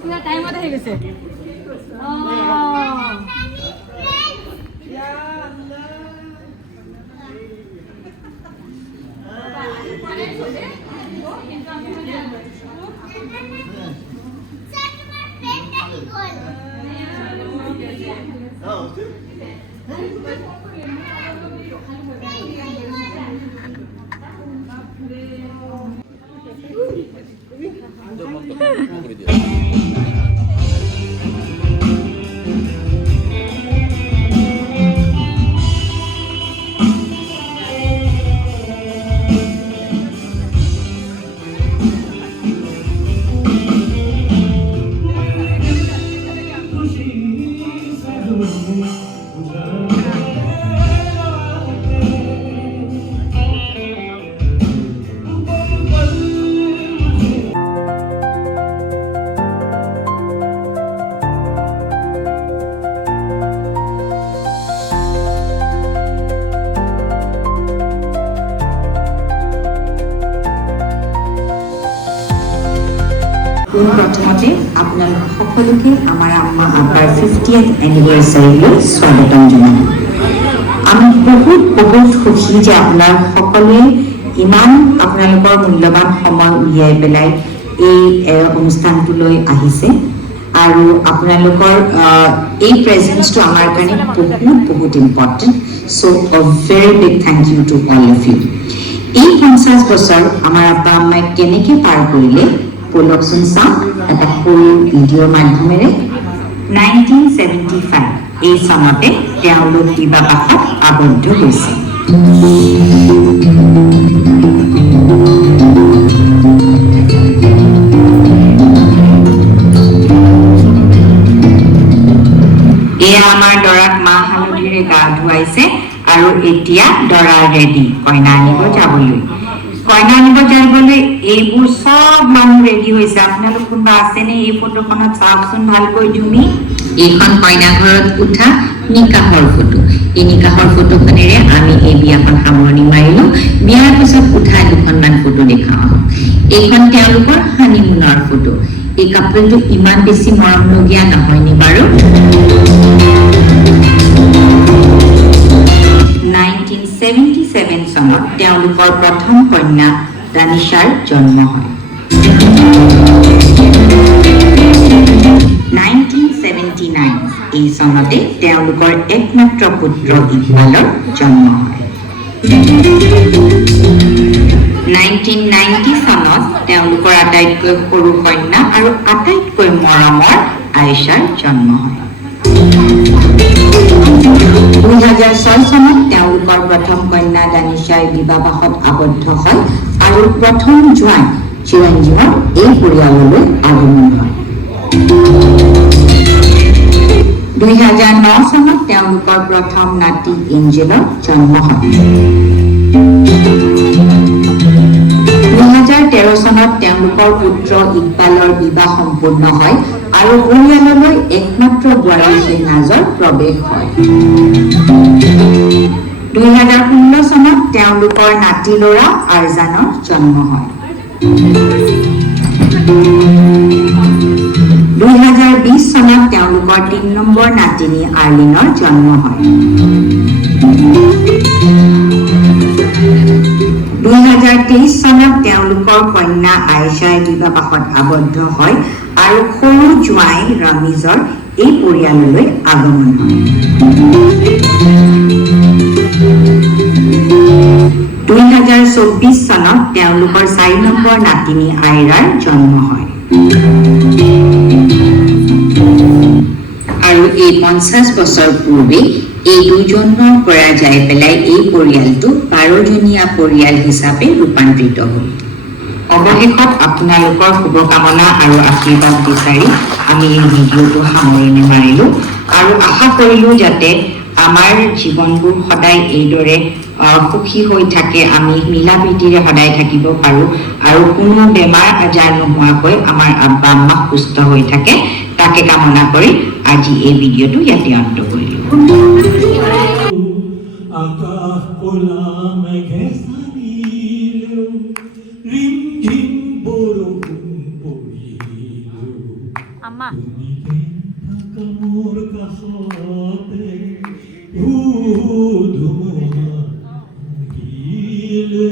পুৰা টাইম মতো হয়ে গেছে প্ৰথমতে আপোনালোক সকলোকে আমাৰ আম্মা আব্বাৰ 50th এনিভাৰ্চাৰীলৈ স্বাগতম জনালোঁ। আমি বহুত সুখী যে আপোনাৰ সকলোৱে ইমান আপোনালোকৰ মূল্যৱান সময় উলিয়াই পেলাই এই অনুষ্ঠানটোলৈ আহিছে আৰু আপোনালোকৰ এই প্ৰেজেন্সটো আমাৰ কাৰণে বহুত important. So' a very big thank you to all of you। এই 50 বছৰ আমাৰ আব্বা আম্মাই কেনেকৈ পাৰ কৰিলে বলকচোন চাওক এটা সৰু ভিডিঅ'ৰ মাধ্যমেৰে। 1975 এই চনতে তেওঁলোক বিবাহত আবদ্ধ হৈছিল। এয়া আমাৰ দৰাক মাহ হালধিৰে গা ধুৱাইছে আৰু এতিয়া দৰা ৰেডি কইনা আনিব যাবলৈ। কইনা আনিব যাবলৈ এইবোৰ সব মানুহ ৰেডি হৈছে। আপোনালোক কোনোবা আছেনে এই ফটোখনত? চাওকচোন ভালকৈ জুমি। এইখন কইনা ঘৰত উঠা নিকাহৰ ফটো। এই নিকাহৰ ফটোখনেৰে আমি এই বিয়াখন সামৰণি মাৰিলোঁ। বিয়াৰ পিছত উঠা দুখনমান ফটো দেখাওঁ। এইখন তেওঁলোকৰ হানিমুনৰ ফটো। এই কাপোৰটো ইমান বেছি মৰমলগীয়া নহয়নি বাৰু? 1977 চনত তেওঁলোকৰ প্ৰথম কন্যা দানিছাৰ জন্ম হয়। 1979 এই চনতে তেওঁলোকৰ একমাত্ৰ পুত্ৰ ইকবালৰ জন্ম হয়। 1990 চনত তেওঁলোকৰ আটাইতকৈ সৰু কন্যা আৰু আটাইতকৈ মৰমৰ আয়েশাৰ জন্ম হয়। 2006 চনত তেওঁলোকৰ প্ৰথম কন্যা দানিছাৰ বিবাহত আবদ্ধ হয় আৰু প্ৰথম জোৱাই চিৰঞ্জীৱৰ এই পৰিয়াললৈ আগমন হয়। 2009 চনত তেওঁলোকৰ প্ৰথম নাতি এঞ্জেলৰ জন্ম হয়। 2013 চনত তেওঁলোকৰ পুত্ৰ ইকবালৰ বিবাহ সম্পূৰ্ণ হয় আৰু পৰিয়াললৈ একমাত্ৰ বোৱাৰী শ্বেহনাজৰ প্ৰৱেশ হয়। 2016 চনত তেওঁলোকৰ নাতি ল'ৰা আৰজানৰ জন্ম হয়। 2020 চনত তেওঁলোকৰ 3 নম্বৰ নাতিনী আৰ্লিনৰ জন্ম হয়। 2023 চনত তেওঁলোকৰ কন্যা আয়েশাৰ বিবাহত আবদ্ধ হয় আৰু সৰু জোৱাই ৰামিজৰ এই পৰিয়াললৈ আগমন হয়। 2024 চনত তেওঁলোকৰ 4 নম্বৰ নাতিনী আইৰাৰ জন্ম হয়। আৰু এই 50 বছৰ পূৰ্বে এই দুজনৰ পৰা যাই পেলাই এই পৰিয়ালটো 12জনীয়া পৰিয়াল হিচাপে ৰূপান্তৰিত হ'ল। অৱশেষত আপোনালোকৰ শুভকামনা আৰু আশীৰ্বাদ বিচাৰি আমি এই ভিডিঅ'টো সামৰণি মাৰিলোঁ আৰু আশা কৰিলোঁ যাতে আমাৰ জীৱনবোৰ সদায় এইদৰে সুখী হৈ থাকে, আমি মিলা প্ৰীতিৰে সদায় থাকিব পাৰোঁ আৰু কোনো বেমাৰ আজাৰ নোহোৱাকৈ আমাৰ আব্বা আম্মা সুস্থ হৈ থাকে, তাকে কামনা কৰি আজি এই ভিডিঅ'টো ইয়াতে অন্ত কৰিলোঁ। มา মোর কাছতে উদুমা গিলে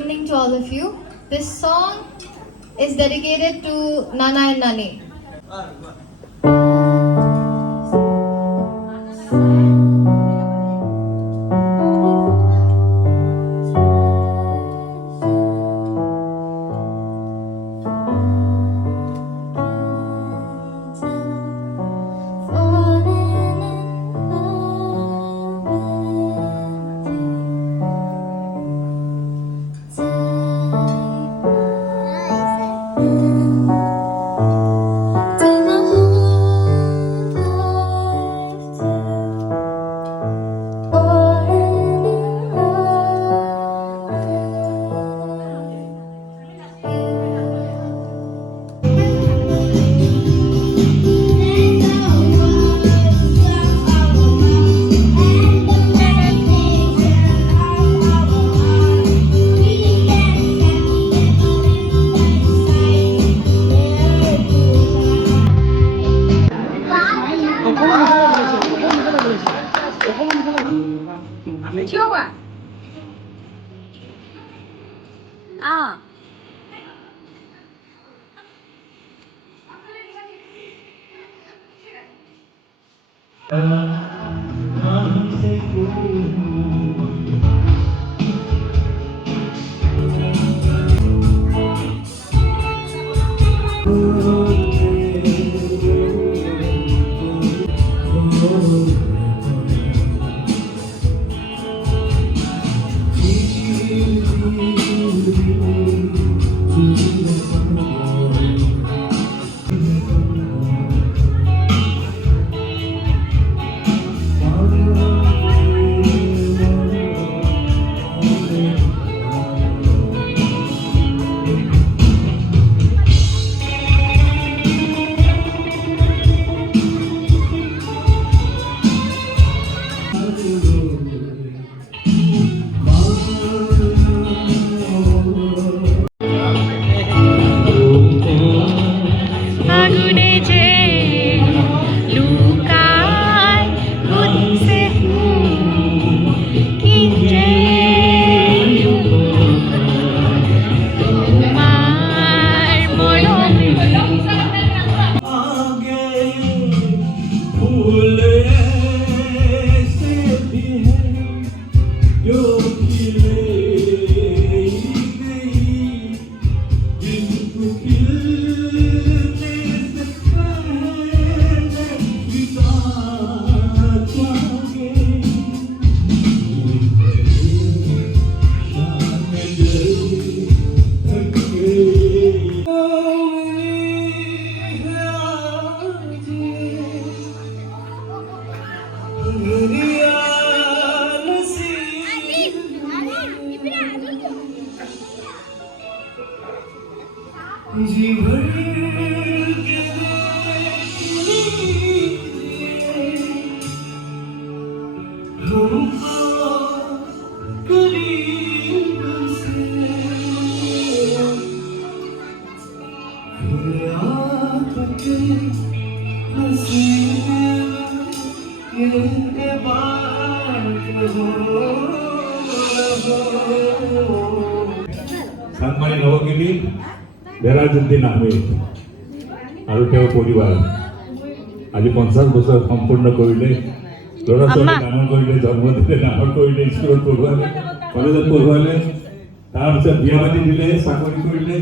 Evening to all of you. This song is dedicated to Nana and Nani. Chandmari নৱগিৰি বেৰাজুদ্দিন Ahmed আৰু তেওঁৰ পৰিবাৰ আজি 50 বছৰ সম্পূৰ্ণ কৰিলে। ল'ৰা ছোৱালী ডাঙৰ কৰিলে, জন্ম দিলে, ডাঙৰ কৰিলে, স্কুলত পঢ়ুৱালে, কলেজত পঢ়ুৱালে, তাৰপিছত বিয়া পাতি দিলে, চাকৰি কৰিলে,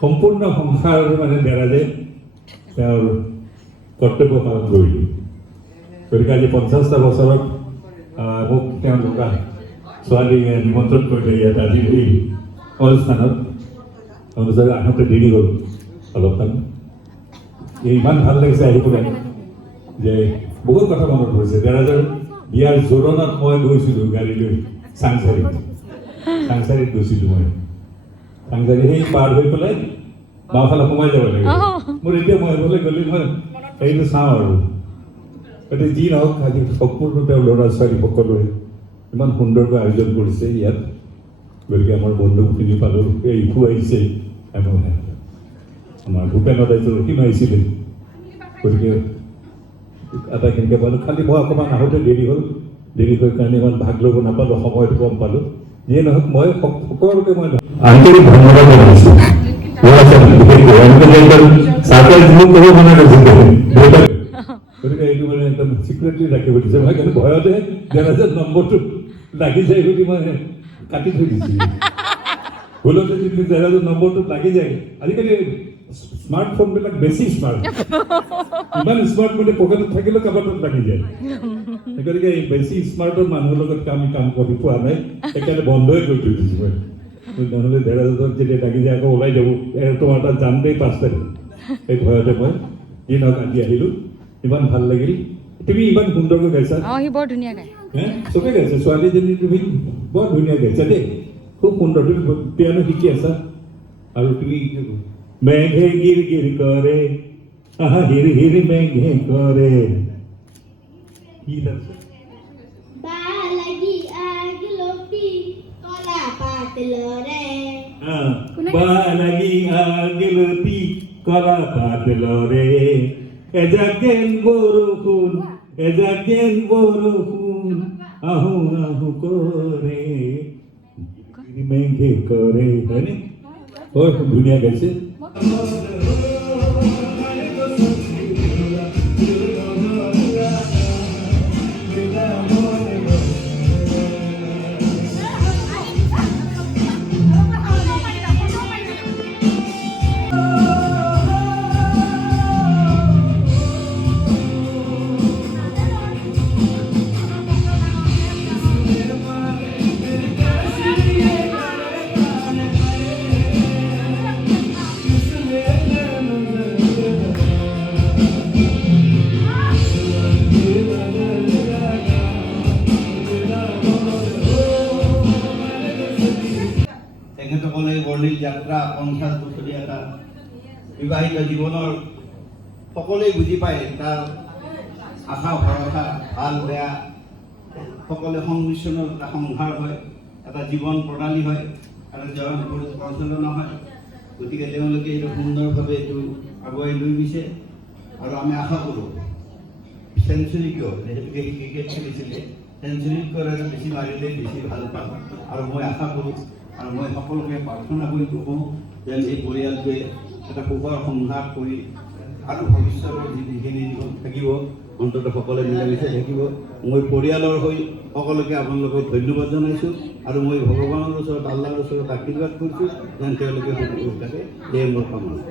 সম্পূৰ্ণ সংসাৰ মানে দেৰাজে তেওঁৰ কৰ্তব্য পালন কৰিলে। গতিকে আজি 50টা বছৰত মোক তেওঁ লগা ছোৱালীয়ে নিমন্ত্ৰণ কৰিলে ইয়াত আজি এই অনুষ্ঠানত। অনুযায়ী আহোঁতে দেৰি হ'ল অলপমান। ইমান ভাল লাগিছে আহি পেলাই যে বহুত কথা মনত পৰিছে। দেৰাজৰ বিয়াৰ জোৰণত মই গৈছিলোঁ গাড়ী লৈ চাংচাৰীত গৈছিলোঁ মই। চাংচাৰী সেই পাৰ হৈ পেলাই বাওঁফালে সোমাই যাব লাগে। মোৰ এতিয়া মই সেইফালে গ'লে মই সেইটো চাওঁ আৰু গতিকে যি নহওক আজি সম্পূৰ্ণ তেওঁৰ ল'ৰা ছোৱালী সকলোৱে ইমান সুন্দৰকৈ আয়োজন কৰিছে ইয়াত। গতিকে আমাৰ বন্ধুখিনি পালোঁ, এই ইফু আহিছে, আমাৰ ভূপেন দাইটো ৰহিম আহিছিলে। গতিকে আটাইখিনিকে পালোঁ। খালি মই অকণমান আহোঁতে দেৰি হ'ল, দেৰি হৈ কাৰণে ইমান ভাগ ল'ব নাপালোঁ, সময়টো কম পালোঁ। যিয়ে নহওক মই সকলোকে মই আন্তৰিক ধন্যবাদ জনাইছোঁ। গতিকে এইটো মানে একদম চিক্ৰেটলি ৰাখিব দিছে। মই কিন্তু ভয়তে দেৰাজৰ নম্বৰটো লাগি যায় বুলি মই কাটি থৈ দিছিলোঁ। ভুলতে যদি দেৰাজৰ নম্বৰটো লাগি যায়। আজিকালি স্মাৰ্টফোনবিলাক বেছি স্মাৰ্ট, ইমান স্মাৰ্ট মানে পকেটত থাকিলেও কাৰোবাৰ তাত লাগি যায়। গতিকে এই বেছি স্মাৰ্টৰ মানুহৰ লগত আমি কাম কৰি পোৱা নাই, সেইকাৰণে বন্ধই কৰি থৈ দিছোঁ মই। নহ'লে দেৰাজত যেতিয়া লাগি যায় আকৌ ওলাই যাব, তোমাৰ তাত যাম দেই 5 তাৰিখ, এই ভয়তে মই যি নহওক আজি আহিলোঁ। ইমান ভাল লাগিল। তুমি ইমান সুন্দৰকৈ গাইছা। সি বৰ ধুনীয়া গায়। চবে গাইছে। ছোৱালীজনী তুমি বৰ ধুনীয়া গাইছা দেই, খুব সুন্দৰ। তুমি পিয়ানো শিকি আছা আৰু তুমি মেঘে গিৰ গিৰ কৰে, আহা হিৰ হিৰ মেঘে কৰে। কি আছে? বালাগি আগলপি কলা পাত লৰে। বালাগি আগলপি কলা পাত লৰে, এজাকেন বৰষুণ, এজাকেন বৰষুণ, আহো আহো কৰে, মেঘে কৰে। হয়নে? বৰ ধুনীয়া গাইছে। তেখেতসকলে বৰ্ণিল যাত্ৰা 50 বছৰীয়া এটা বিবাহিত জীৱনৰ সকলোৱে বুজি পায় তাৰ আশা ভৰসা, ভাল বেয়া সকলো সংমিশ্ৰণৰ এটা সংসাৰ হয়, এটা জীৱন প্ৰণালী হয়, এটা জীৱন পৰিচালনা হয়। গতিকে তেওঁলোকে এইটো সুন্দৰভাৱে এইটো আগুৱাই লৈ গৈছে আৰু আমি আশা কৰোঁ চেঞ্চুৰী কিয়, যিহেতুকে ক্ৰিকেট খেলিছিলে, চেঞ্চুৰীতকৈ আৰু বেছি মাৰিলে বেছি ভাল পাম। আৰু মই আশা কৰোঁ আৰু মই সকলোকে প্ৰাৰ্থনা কৰি কওঁ যে এই পৰিয়ালটোৱে এটা সুখৰ সংসাৰ কৰি আৰু ভৱিষ্যতৰ যিখিনি থাকিব অন্ততঃ সকলোৱে মিলামিচাই থাকিব। মই পৰিয়ালৰ হৈ সকলোকে আপোনালোকক ধন্যবাদ জনাইছোঁ আৰু মই ভগৱানৰ ওচৰত, আল্লাহৰ ওচৰত আশীৰ্বাদ কৰিছোঁ যেন তেওঁলোকে সুখী থাকে। সেয়ে মোৰ কামনা।